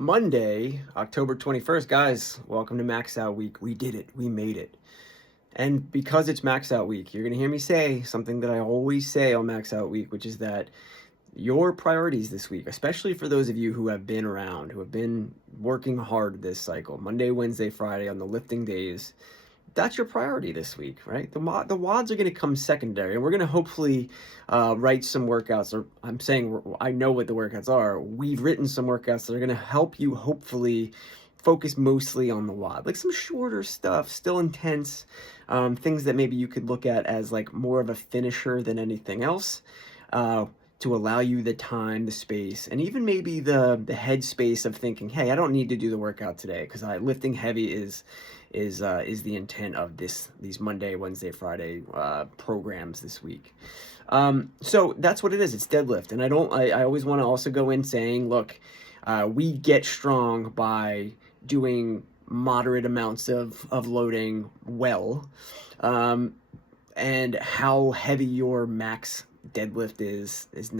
Monday, October 21st. Guys, welcome to Max Out Week. We did it. We made it. And because it's Max Out Week, you're going to hear me say something that I always say on Max Out Week, which is that your priorities this week, especially for those of you who have been around, who have been working hard this cycle, Monday, Wednesday, Friday on the lifting days, that's your priority this week, right? The WODs are going to come secondary, and we're going to hopefully write some workouts, or I'm saying I know what the workouts are. We've written some workouts that are going to help you hopefully focus mostly on the WOD, like some shorter stuff, still intense, things that maybe you could look at as like more of a finisher than anything else. To allow you the time, the space, and even maybe the headspace of thinking, hey, I don't need to do the workout today because lifting heavy is the intent of these Monday, Wednesday, Friday programs this week. So that's what it is. It's deadlift, and I always want to also go in saying, look, we get strong by doing moderate amounts of loading well, and how heavy your max deadlift is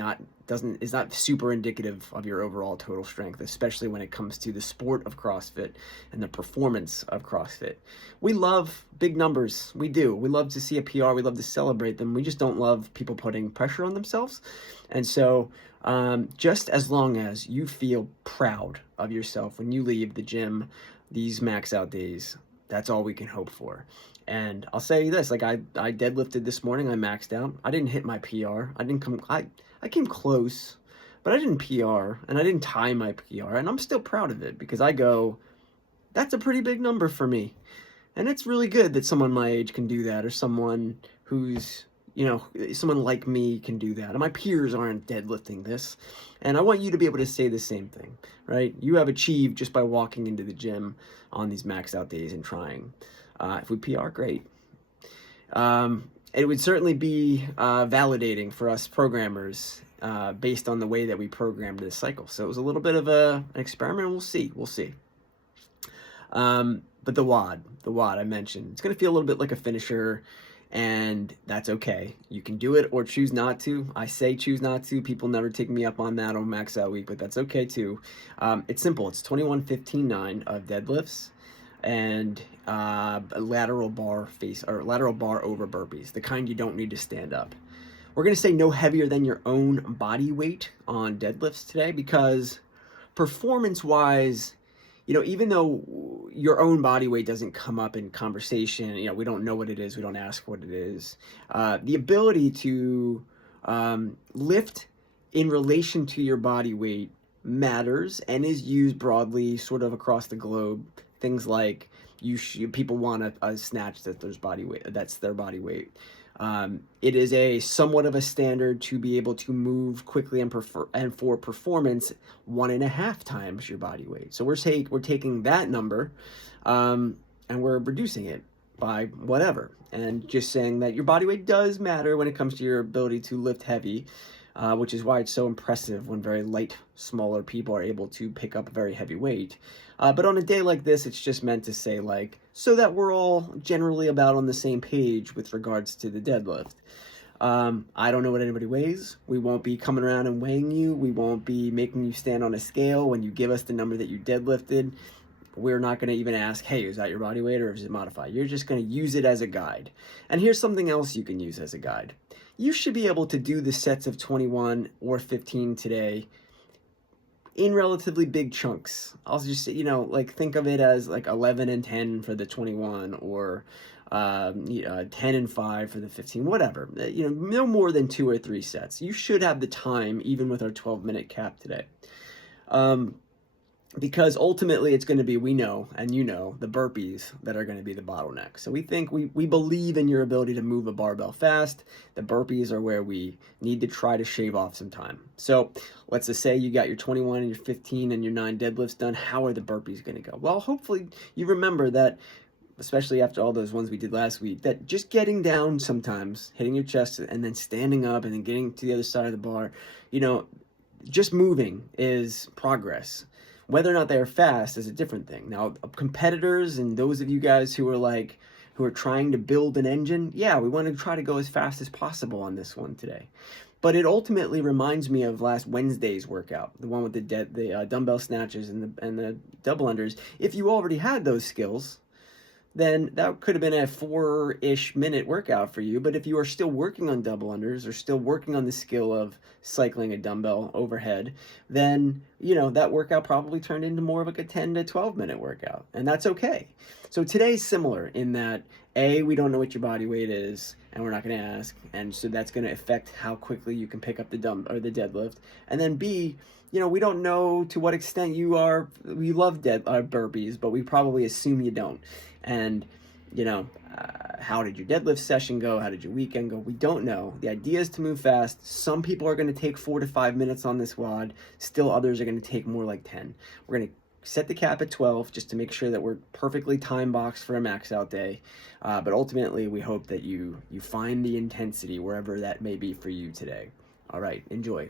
not super indicative of your overall total strength, especially when it comes to the sport of CrossFit and the performance of CrossFit. We love big numbers. We do. We love to see a PR. We love to celebrate them. We just don't love people putting pressure on themselves. And so just as long as you feel proud of yourself when you leave the gym these max out days, that's all we can hope for. And I'll say this, like I deadlifted this morning, I maxed out. I didn't hit my PR. I came close, but I didn't PR and I didn't tie my PR, and I'm still proud of it because I go, that's a pretty big number for me. And it's really good that someone my age can do that, or someone who's, someone like me can do that. And my peers aren't deadlifting this. And I want you to be able to say the same thing, right? You have achieved just by walking into the gym on these maxed out days and trying. If we PR, great. It would certainly be validating for us programmers based on the way that we programmed this cycle. So it was a little bit of an experiment. We'll see. But the WOD I mentioned, it's going to feel a little bit like a finisher, and that's okay. You can do it or choose not to. I say choose not to. People never take me up on that on Max Out Week, but that's okay too. It's simple. It's 21-15-9 of deadlifts and lateral bar over burpees, the kind you don't need to stand up. We're going to say no heavier than your own body weight on deadlifts today because performance-wise, even though your own body weight doesn't come up in conversation, we don't know what it is, we don't ask what it is, the ability to lift in relation to your body weight matters and is used broadly sort of across the globe. Things like people want a snatch that's their body weight. It is a somewhat of a standard to be able to move quickly and for performance 1.5 times your body weight. So we're taking that number and we're reducing it by whatever, and just saying that your body weight does matter when it comes to your ability to lift heavy. Which is why it's so impressive when very light, smaller people are able to pick up a very heavy weight. But on a day like this, it's just meant to say, so that we're all generally about on the same page with regards to the deadlift. I don't know what anybody weighs. We won't be coming around and weighing you. We won't be making you stand on a scale when you give us the number that you deadlifted. We're not going to even ask, hey, is that your body weight or is it modified? You're just going to use it as a guide. And here's something else you can use as a guide. You should be able to do the sets of 21 or 15 today in relatively big chunks. I'll just say, think of it as 11 and 10 for the 21 or 10 and 5 for the 15, whatever. No more than 2 or 3 sets. You should have the time, even with our 12-minute cap today. Because ultimately it's going to be, we know, and the burpees that are going to be the bottleneck. So we believe in your ability to move a barbell fast. The burpees are where we need to try to shave off some time. So let's just say you got your 21 and your 15 and your 9 deadlifts done. How are the burpees going to go? Well, hopefully you remember that, especially after all those ones we did last week, that just getting down sometimes, hitting your chest and then standing up and then getting to the other side of the bar, just moving is progress. Whether or not they're fast is a different thing. Now, competitors and those of you guys who are trying to build an engine, yeah, we want to try to go as fast as possible on this one today. But it ultimately reminds me of last Wednesday's workout, the one with the dumbbell snatches and the double unders. If you already had those skills, then that could have been a 4-ish minute workout for you. But if you are still working on double unders or still working on the skill of cycling a dumbbell overhead, then, that workout probably turned into more of like a 10 to 12 minute workout. And that's okay. So today's similar in that A, we don't know what your body weight is, and we're not going to ask. And so that's going to affect how quickly you can pick up the the deadlift. And then B, we don't know to what extent you love burpees, but we probably assume you don't. And, how did your deadlift session go? How did your weekend go? We don't know. The idea is to move fast. Some people are going to take 4 to 5 minutes on this WOD. Still others are going to take more like 10. We're going to set the cap at 12 just to make sure that we're perfectly time boxed for a max out day. But ultimately, we hope that you find the intensity wherever that may be for you today. All right, enjoy.